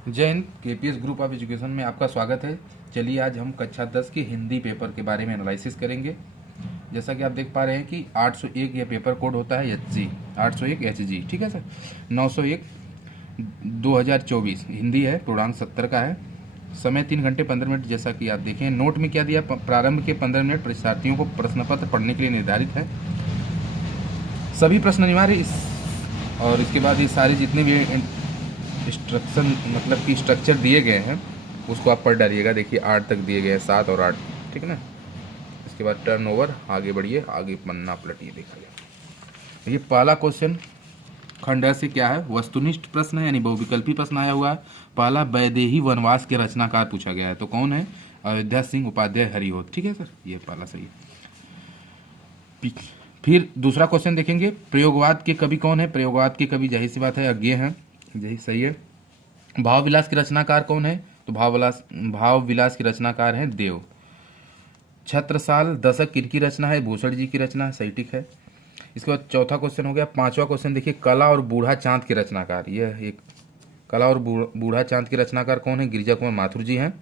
जय Hind. KPS group of education में आपका स्वागत है। चलिए आज हम कक्षा 10 के हिंदी पेपर के बारे में एनालिसिस करेंगे। जैसा कि आप देख पा रहे हैं कि 801 यह पेपर कोड होता है HG 801 HG, ठीक है सर। 901 2024 हिंदी है, पूर्णांक 70 का है। समय 3 घंटे 15 मिनट। जैसा कि आप देखें नोट में क्या दिया, प्रारंभ के 15 मिनट परीक्षार्थियों को प्रश्न पत्र पढ़ने के लिए निर्धारित है। सभी प्रश्न अनिवार्य और इसके बाद ये सारे जितने भी इंस्ट्रक्शन मतलब कि स्ट्रक्चर दिए गए हैं उसको आप पढ़ डालिएगा। देखिए 8 तक दिए गए हैं, 7 और 8, ठीक है ना। इसके बाद टर्न ओवर, आगे बढ़िए, आगे पन्ना पलटिए। देखिए ये पहला क्वेश्चन खंड से क्या है, वस्तुनिष्ठ प्रश्न है, यानी बहुविकल्पी प्रश्न आया हुआ है। पहला, वैदेही वनवास के रचनाकार पूछा गया है, तो कौन है? अयोध्या सिंह उपाध्याय हरिहोत, ठीक है सर, ये पहला सही है। फिर दूसरा क्वेश्चन देखेंगे, प्रयोगवाद के कवि कौन है? प्रयोगवाद के कवि जाहिर सी बात है अज्ञेय हैं, यही सही है। भाव विलास के रचनाकार कौन है? तो भाव विलास के रचनाकार हैं देव। छत्रसाल दशक किनकी रचना है? भूषण जी की रचना है, सही ठीक है। इसके बाद चौथा क्वेश्चन हो गया। पांचवा क्वेश्चन देखिए, कला और बूढ़ा चांद के रचनाकार, यह एक कला और बूढ़ा चांद के रचनाकार कौन है? गिरिजा कुमार माथुर जी हैं।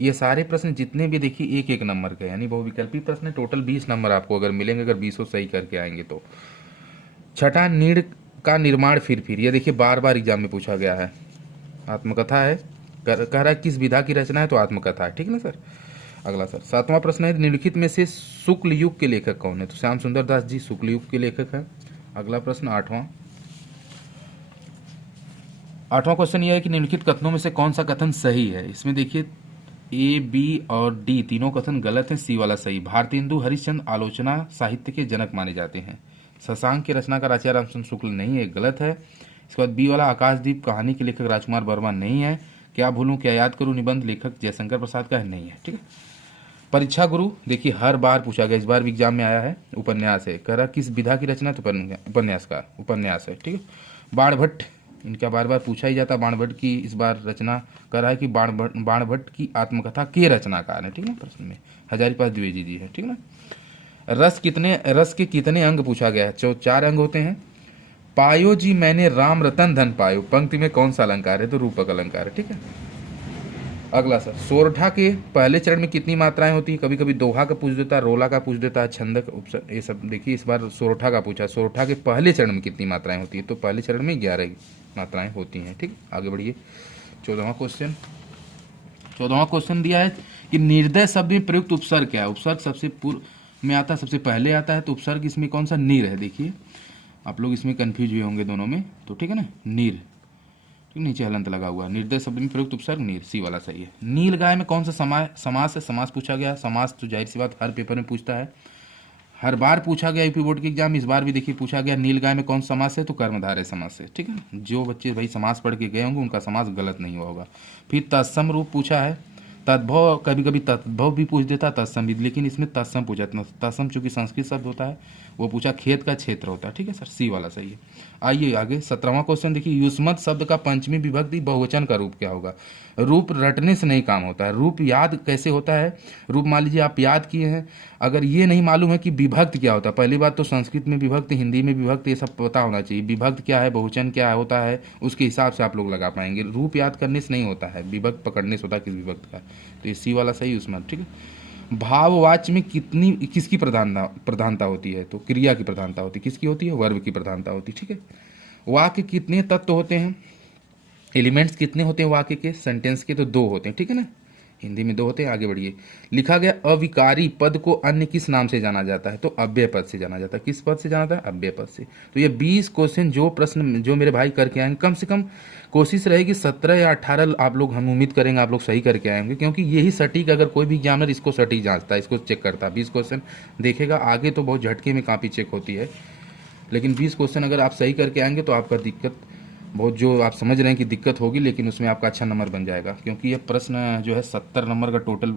ये सारे प्रश्न जितने भी देखिए एक एक नंबर के, यानी बहुविकल्पी प्रश्न है। टोटल 20 नंबर आपको अगर मिलेंगे, अगर 20 सही करके आएंगे तो। छठा, नीड़ का निर्माण फिर ये देखिए बार बार एग्जाम में पूछा गया है। आत्मकथा है, कह रहा है किस विधा की रचना है, तो आत्मकथा है, ठीक है ना सर। अगला सर, सातवां प्रश्न है, निम्नलिखित में से शुक्ल युग के लेखक कौन है? तो श्याम सुंदर दास जी शुक्ल युग के लेखक है। अगला प्रश्न आठवां क्वेश्चन यह है कि निम्नलिखित कथनों में से कौन सा कथन सही है? इसमें देखिए A, B और D तीनों कथन गलत हैं, सी वाला सही। भारतेंदु हरिश्चंद्र आलोचना साहित्य के जनक माने जाते हैं। शशांक के रचनाकार आचार्य रामचंद्र शुक्ल नहीं है, गलत है। इसके बाद बी वाला, आकाशदीप कहानी के लेखक राजकुमार वर्मा नहीं है। क्या भूलूं क्या याद करूं निबंध लेखक जयशंकर प्रसाद का है, नहीं है, ठीक है। परीक्षा गुरु देखिए हर बार पूछा गया, इस बार भी एग्जाम में आया है। उपन्यास है, कह रहा किस विधा की रचना, तो उपन्यास है, ठीक है। बाणभट्ट, इनका बार बार पूछा ही जाता, बाणभट्ट की इस बार रचना कर रहा है कि बाणभट्ट की आत्मकथा के रचनाकार है, ठीक है। प्रश्न में हजारीपास द्विवेदी जी है, ठीक है ना। रस के कितने अंग पूछा गया है? 4 अंग होते हैं। पायो जी मैंने राम रतन धन पायो, पंक्ति में कौन सा अलंकार है? तो रूपक अलंकार है, ठीक है। अगला सर, सोरठा के पहले चरण में कितनी मात्राएं होती है? कभी कभी दोहा का पूछ देता है, रोला का पूछ देता है, छंदक, उपसर्ग, ये सब देखिए इस बार सोरठा का पूछा। सोरठा के पहले चरण में कितनी मात्राएं होती है? तो पहले चरण में 11 मात्राएं होती हैं, ठीक। आगे बढ़िए। 14वां क्वेश्चन दिया है कि निर्दय शब्द में प्रयुक्त उपसर्ग क्या है? उपसर्ग सबसे पूर्व में आता है, सबसे पहले आता है, तो उपसर्ग इसमें कौन सा? नीर है। देखिए आप लोग इसमें कंफ्यूज हुए होंगे दोनों में, तो ठीक है ना, नीर, ठीक, नीचे हलंत लगा हुआ। निर्दय शब्द में प्रयुक्त उपसर्ग नीर, सी वाला सही है। नील गाय में कौन सा समास है? समास पूछा गया। समास तो जाहिर सी बात हर पेपर में पूछता है, हर बार पूछा गया यूपी बोर्ड के एग्जाम, इस बार भी देखिए पूछा गया। नील गाय में कौन सा समास है? तो कर्मधारय समास है, ठीक है। जो बच्चे भाई समास पढ़ के गए होंगे उनका समास गलत नहीं हुआ होगा। फिर तत्सम रूप पूछा है। तद्भव, कभी कभी तद्भव भी पूछ देता, तत्सम भी, लेकिन इसमें तत्सम पूछा। तत्सम चूंकि संस्कृत शब्द होता है, वो पूछा खेत का क्षेत्र होता है, ठीक है सर, सी वाला सही है। आइए आगे 17वां क्वेश्चन देखिए, युष्मत शब्द का पंचमी विभक्ति बहुवचन का रूप क्या होगा? रूप रटने से नहीं काम होता है, रूप याद कैसे होता है? रूप मान लीजिए आप याद किए हैं, अगर ये नहीं मालूम है कि विभक्त क्या होता है, पहली बात तो संस्कृत में विभक्त, हिंदी में विभक्त, ये सब पता होना चाहिए। विभक्त क्या है, बहुवचन क्या होता है, उसके हिसाब से आप लोग लगा पाएंगे। रूप याद करने से नहीं होता है, विभक्त पकड़ने से होता है किस विभक्त का। तो ये सी वाला सही युष्मत, ठीक है। भाववाच्य में किसकी प्रधानता होती है? तो क्रिया की प्रधानता होती है। किसकी होती है? वर्ब की प्रधानता होती है, ठीक है। वाक्य कितने तत्व होते हैं? एलिमेंट्स कितने होते हैं वाक्य के, सेंटेंस के? तो 2 होते हैं, ठीक है ना, हिंदी में 2 होते हैं। आगे बढ़िए। लिखा गया अविकारी पद को अन्य किस नाम से जाना जाता है? तो अव्यय पद से जाना जाता है। किस पद से जाना जाता है? अव्यय पद से। तो ये 20 क्वेश्चन जो प्रश्न जो मेरे भाई करके आएंगे, कम से कम कोशिश रहेगी 17 या 18 आप लोग, हम उम्मीद करेंगे आप लोग सही करके आएंगे, क्योंकि यही सटीक, अगर कोई भी एग्जामिनर इसको सटीक जांचता है, इसको चेक करता है, 20 क्वेश्चन देखेगा, आगे तो बहुत झटके में कॉपी चेक होती है, लेकिन 20 क्वेश्चन अगर आप सही करके आएंगे तो आपका दिक्कत बहुत, जो आप समझ रहे हैं कि दिक्कत होगी, लेकिन उसमें आपका अच्छा नंबर बन जाएगा, क्योंकि ये प्रश्न जो है 70 नंबर का टोटल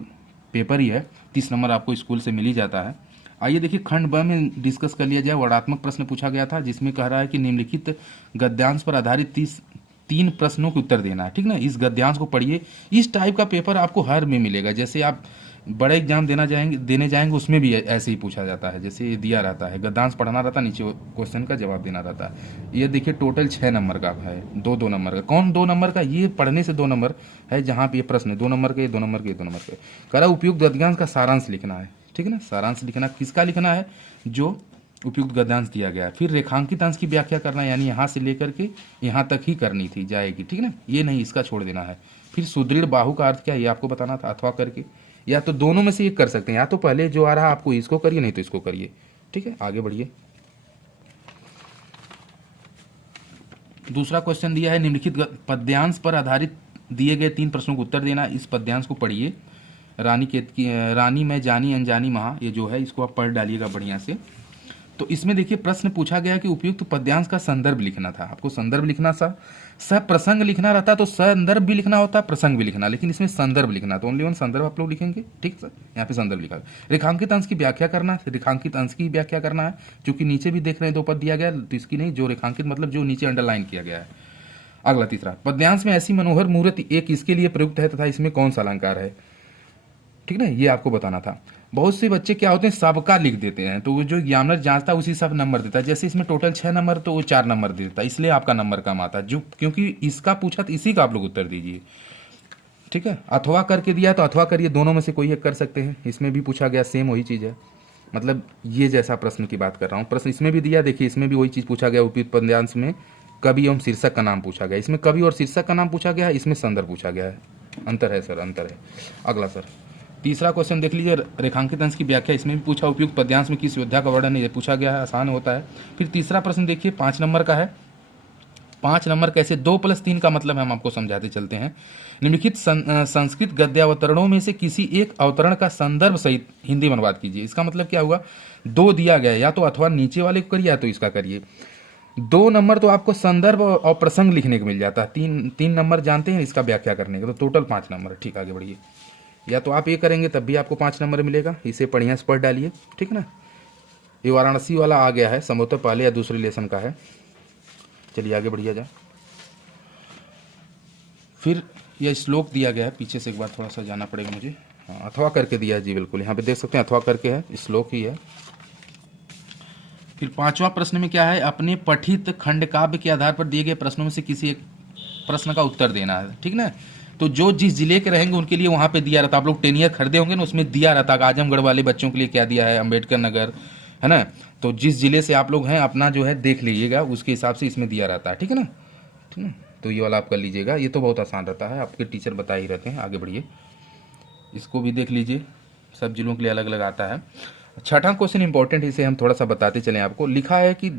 पेपर ही है, 30 नंबर आपको स्कूल से मिल ही जाता है। आइए देखिए खंड ब में डिस्कस कर लिया जाए। वर्णात्मक प्रश्न पूछा गया था, जिसमें कह रहा है कि निम्नलिखित गद्यांश पर आधारित 3 प्रश्नों के उत्तर देना है, ठीक ना। इस गद्यांश को पढ़िए। इस टाइप का पेपर आपको हर में मिलेगा। जैसे आप बड़े एग्जाम देने जाएंगे उसमें भी ऐसे ही पूछा जाता है, जैसे ये दिया रहता है, गद्यांश पढ़ना रहता है, नीचे क्वेश्चन का जवाब देना रहता है। ये देखिए टोटल 6 नंबर का है, दो दो नंबर का। कौन 2 नंबर का? ये पढ़ने से 2 नंबर है, जहाँ पे ये प्रश्न है 2 नंबर के, 2 नंबर के, 2 नंबर के। करा उपयुक्त गद्यांश का सारांश लिखना है, ठीक है ना। सारांश लिखना किसका लिखना है? जो उपयुक्त गद्यांश दिया गया है। फिर रेखांकित अंश की व्याख्या करना है, यानी यहाँ से लेकर के यहाँ तक ही करनी थी, जाएगी, ठीक है ना, ये नहीं, इसका छोड़ देना है। फिर सुदृढ़ बाहु का अर्थ क्या है ये आपको बताना था, अथवा करके, या तो दोनों में से एक कर सकते हैं, या तो पहले जो आ रहा है आपको इसको करिए, नहीं तो इसको करिए, ठीक है। आगे बढ़िए। दूसरा क्वेश्चन दिया है, निम्नलिखित पद्यांश पर आधारित दिए गए 3 प्रश्नों को उत्तर देना। इस पद्यांश को पढ़िए, रानी मैं जानी अनजानी महा, ये जो है इसको आप पढ़ डालिएगा बढ़िया से। तो इसमें देखिए प्रश्न पूछा गया कि उपयुक्त पद्यांश का संदर्भ लिखना था, आपको संदर्भ लिखना था। प्रसंग लिखना रहता तो संदर्भ भी लिखना होता, प्रसंग भी लिखना, लेकिन इसमें संदर्भ लिखना, तो ओनली वन संदर्भ आप लोग लिखेंगे, ठीक सर। यहाँ पे संदर्भ लिखा। रेखांकित अंश की व्याख्या करना, रेखांकित अंश की व्याख्या करना है, क्योंकि नीचे भी देख रहे हैं 2 पद दिया गया, तो इसकी नहीं, जो रेखांकित मतलब जो नीचे अंडरलाइन किया गया है। अगला तीसरा, पद्यांश में ऐसी मनोहर मूर्ति एक इसके लिए प्रयुक्त है तथा इसमें कौन सा अलंकार है, ठीक है ना, ये आपको बताना था। बहुत से बच्चे क्या होते हैं, सबका लिख देते हैं, तो वो जो एग्जामिनर जांचता है उसी सब नंबर देता है। जैसे इसमें टोटल 6 नंबर, तो वो 4 नंबर दे देता है, इसलिए आपका नंबर कम आता है, जो क्योंकि इसका पूछा तो इसी का आप लोग उत्तर दीजिए, ठीक है। अथवा करके दिया तो अथवा करिए, दोनों में से कोई एक कर सकते हैं। इसमें भी पूछा गया, सेम वही चीज़ है, मतलब ये जैसा प्रश्न की बात कर रहा हूँ। प्रश्न इसमें भी दिया, देखिए इसमें भी वही चीज़ पूछा गया। उपयुक्त पद्यांश में कवि एवं शीर्षक का नाम पूछा गया, इसमें कवि और शीर्षक का नाम पूछा गया है, इसमें संदर्भ पूछा गया है। अंतर है सर, अंतर है। अगला सर, तीसरा क्वेश्चन देख लीजिए, रेखांकित अंश की व्याख्या, इसमें भी पूछा उपयुक्त पद्यांश में किस योद्धा का वर्णन है, ये पूछा गया है, आसान होता है। फिर तीसरा प्रश्न देखिए 5 नंबर का है। 5 नंबर कैसे, 2 + 3 का मतलब हम आपको समझाते चलते हैं। निम्नलिखित संस्कृत गद्यावतरणों में से किसी एक अवतरण का संदर्भ सहित हिंदी में अनुवाद कीजिए। इसका मतलब क्या हुआ, 2 दिया गया, या तो अथवा नीचे वाले को करिए या तो इसका करिए। 2 नंबर तो आपको संदर्भ और प्रसंग लिखने को मिल जाता है, 3 नंबर जानते हैं इसका व्याख्या करने का, तो टोटल 5 नंबर। ठीक, आगे बढ़िए। या तो आप ये करेंगे तब भी आपको 5 नंबर मिलेगा, इसे बढ़िया से पढ़ डालिए, ठीक है ना। ये वाराणसी वाला आ गया है, संभवतः पहले या दूसरे लेसन का है। चलिए आगे बढ़िया जाए। फिर यह श्लोक दिया गया है, पीछे से एक बार थोड़ा सा जाना पड़ेगा मुझे। हाँ, अथवा करके दिया है जी, बिल्कुल यहाँ पे देख सकते हैं, अथवा करके है, श्लोक ही है। फिर 5वां प्रश्न में क्या है, अपने पठित खंड काव्य के आधार पर दिए गए प्रश्नों में से किसी एक प्रश्न का उत्तर देना है, ठीक ना। तो जो जिस जिले के रहेंगे उनके लिए वहाँ पे दिया रहता, आप लोग टेनियर खरीदे होंगे ना, उसमें दिया रहता आजमगढ़ वाले बच्चों के लिए क्या दिया है, अम्बेडकर नगर, है ना। तो जिस जिले से आप लोग हैं अपना जो है देख लीजिएगा, उसके हिसाब से इसमें दिया रहता है, ठीक है ना, ठीक ना। तो ये वाला आप कर लीजिएगा, ये तो बहुत आसान रहता है, आपके टीचर बता ही रहते हैं। आगे बढ़िए, इसको भी देख लीजिए, सब जिलों के लिए अलग अलग आता है। 6वां क्वेश्चन इंपॉर्टेंट, इसे हम थोड़ा सा बताते चलें आपको। लिखा है कि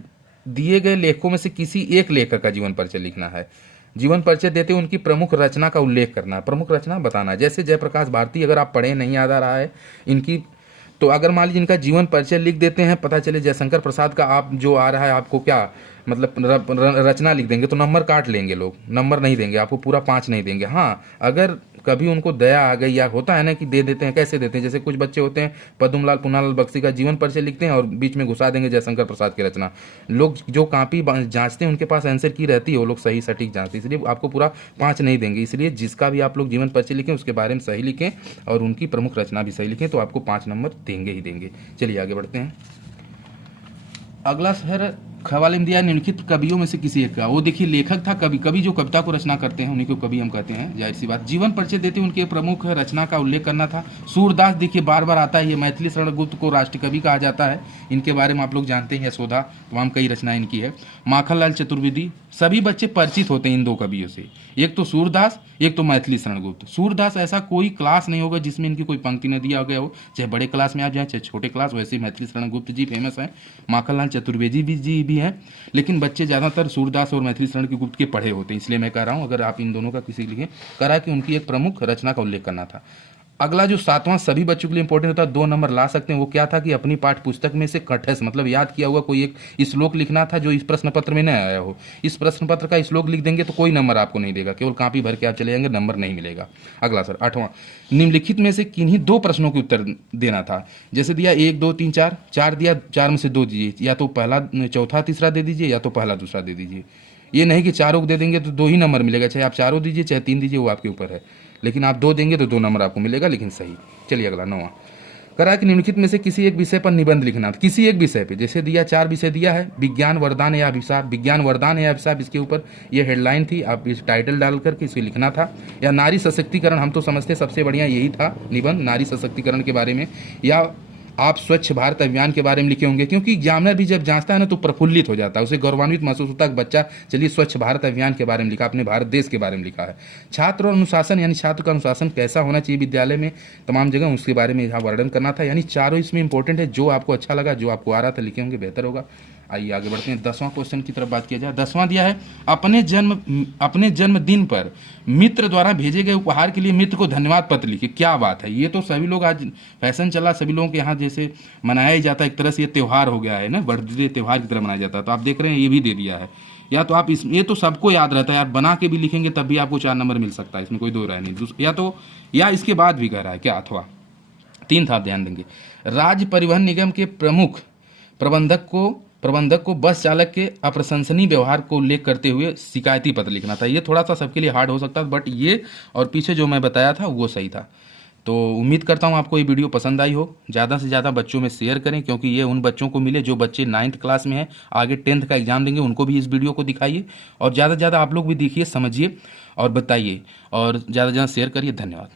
दिए गए लेखकों में से किसी एक लेखक का जीवन परिचय लिखना है। जीवन परिचय देते उनकी प्रमुख रचना का उल्लेख करना है, प्रमुख रचना बताना है। जैसे जयप्रकाश भारती अगर आप पढ़े, नहीं याद आ रहा है इनकी, तो अगर मान लीजिए इनका जीवन परिचय लिख देते हैं, पता चले जयशंकर प्रसाद का आप जो आ रहा है आपको क्या मतलब रचना लिख देंगे तो नंबर काट लेंगे लोग, नंबर नहीं देंगे आपको, पूरा 5 नहीं देंगे। हाँ, अगर कभी उनको दया आ गई, या होता है ना कि दे देते हैं, कैसे देते हैं, जैसे कुछ बच्चे होते हैं पद्मलाल पुन्नालाल बख्शी का जीवन परिचय लिखते हैं और बीच में घुसा देंगे जयशंकर प्रसाद की रचना। लोग जो कॉपी जांचते हैं उनके पास आंसर की रहती है, वो लोग सही सटीक जांचते हैं, इसलिए आपको पूरा 5 नहीं देंगे। इसलिए जिसका भी आप लोग जीवन परिचय लिखें उसके बारे में सही लिखें और उनकी प्रमुख रचना भी सही लिखें, तो आपको 5 नंबर देंगे ही देंगे। चलिए आगे बढ़ते हैं। अगला शहर खवाले में दिया, निम्नलिखित कवियों में से किसी एक का। वो देखिए लेखक था कवि, कवि जो कविता को रचना करते हैं उन्हीं को कवि हम कहते हैं, जाहिर सी बात। जीवन परिचय देते उनके प्रमुख रचना का उल्लेख करना था। सूरदास देखिए बार बार आता है, ये मैथिली शरण गुप्त को राष्ट्र कवि कहा जाता है, इनके बारे में आप लोग जानते हैं, यशोदा, तमाम कई रचनाएं इनकी है। माखनलाल चतुर्वेदी, सभी बच्चे परिचित होते हैं इन 2 कवियों से, एक तो सूरदास, एक तो मैथिली शरण गुप्त। सूरदास ऐसा कोई क्लास नहीं होगा जिसमें इनकी कोई पंक्ति न दिया गया हो, चाहे बड़े क्लास में आप जाए चाहे छोटे क्लास, वैसे मैथिली शरण गुप्त जी फेमस है। माखनलाल चतुर्वेदी जी भी हैं, लेकिन बच्चे ज़्यादातर सूरदास और मैथिली शरण गुप्त के पढ़े होते हैं, इसलिए मैं कह रहा हूँ अगर आप इन दोनों का किसी लिखे करा कि उनकी एक प्रमुख रचना का उल्लेख करना था। अगला जो 7वां सभी बच्चों के लिए इंपॉर्टेंट होता है, 2 नंबर ला सकते हैं, वो क्या था कि अपनी पाठ्य पुस्तक में से कंठस्थ मतलब याद किया हुआ कोई एक श्लोक लिखना था जो इस प्रश्न पत्र में नहीं आया हो। इस प्रश्न पत्र का श्लोक लिख देंगे तो कोई नंबर आपको नहीं देगा, केवल कॉपी भर के आप चले जाएंगे, नंबर नहीं मिलेगा। अगला सर 8वां, निम्नलिखित में से किन्हीं 2 प्रश्नों के उत्तर देना था। जैसे दिया 1 2 3 4, 4 दिया, 4 में से 2 दीजिए, या तो पहला चौथा तीसरा दे दीजिए या तो पहला दूसरा दे दीजिए। ये नहीं कि चारों को दे देंगे तो 2 ही नंबर मिलेगा, चाहे आप चारों दीजिए चाहे 3 दीजिए, वो आपके ऊपर है। लेकिन आप 2 देंगे तो 2 नंबर आपको मिलेगा, लेकिन सही। चलिए अगला 9वां करा कि निम्नलिखित में से किसी एक विषय पर निबंध लिखना। तो किसी एक विषय पे, जैसे दिया 4 विषय दिया है, विज्ञान वरदान या अभिशाप, विज्ञान वरदान या अभिशाप, इसके ऊपर ये हेडलाइन थी, आप इस टाइटल डाल करके इसे लिखना था। या नारी सशक्तिकरण, हम तो समझते सबसे बढ़िया यही था निबंध, नारी सशक्तिकरण के बारे में। या आप स्वच्छ भारत अभियान के बारे में लिखे होंगे, क्योंकि एग्जामिनर भी जब जांचता है ना तो प्रफुल्लित हो जाता है, उसे गौरवान्वित महसूस होता है कि बच्चा चलिए स्वच्छ भारत अभियान के बारे में लिखा, अपने भारत देश के बारे में लिखा है। छात्र और अनुशासन, यानी छात्र का अनुशासन कैसा होना चाहिए विद्यालय में, तमाम जगह उसके बारे में यहाँ वर्णन करना था। यानी चारों इसमें इंपॉर्टेंट है, जो आपको अच्छा लगा, जो आपको आ रहा था लिखे होंगे, बेहतर होगा। आइए आगे बढ़ते हैं। 10वां क्वेश्चन की तरफ बात किया जाए। 10वां दिया है, अपने जन्मदिन पर मित्र द्वारा भेजे गए उपहार के लिए मित्र को धन्यवाद पत्र लिखे। क्या बात है, ये तो सभी लोग आज फैशन चला, सभी लोगों के यहाँ जैसे मनाया ही जाता है, एक तरह से ये त्यौहार हो गया है ना, बर्थडे त्यौहार की तरह मनाया जाता है। तो आप देख रहे हैं ये भी दे दिया है। या तो आप ये तो सबको याद रहता है यार, बना के भी लिखेंगे तब भी आपको 4 नंबर मिल सकता है, इसमें कोई दो राय नहीं। या इसके बाद भी कह रहा है क्या, अथवा 3 था, आप ध्यान देंगे। राज्य परिवहन निगम के प्रबंधक को बस चालक के अप्रशंसनीय व्यवहार को उल्लेख करते हुए शिकायती पत्र लिखना था। ये थोड़ा सा सबके लिए हार्ड हो सकता है, बट ये और पीछे जो मैं बताया था वो सही था। तो उम्मीद करता हूँ आपको ये वीडियो पसंद आई हो। ज़्यादा से ज़्यादा बच्चों में शेयर करें, क्योंकि ये उन बच्चों को मिले जो बच्चे 9th क्लास में हैं, आगे 10th का एग्जाम देंगे, उनको भी इस वीडियो को दिखाइए। और ज़्यादा से ज़्यादा आप लोग भी देखिए, समझिए और बताइए, और ज़्यादा से ज़्यादा शेयर करिए। धन्यवाद।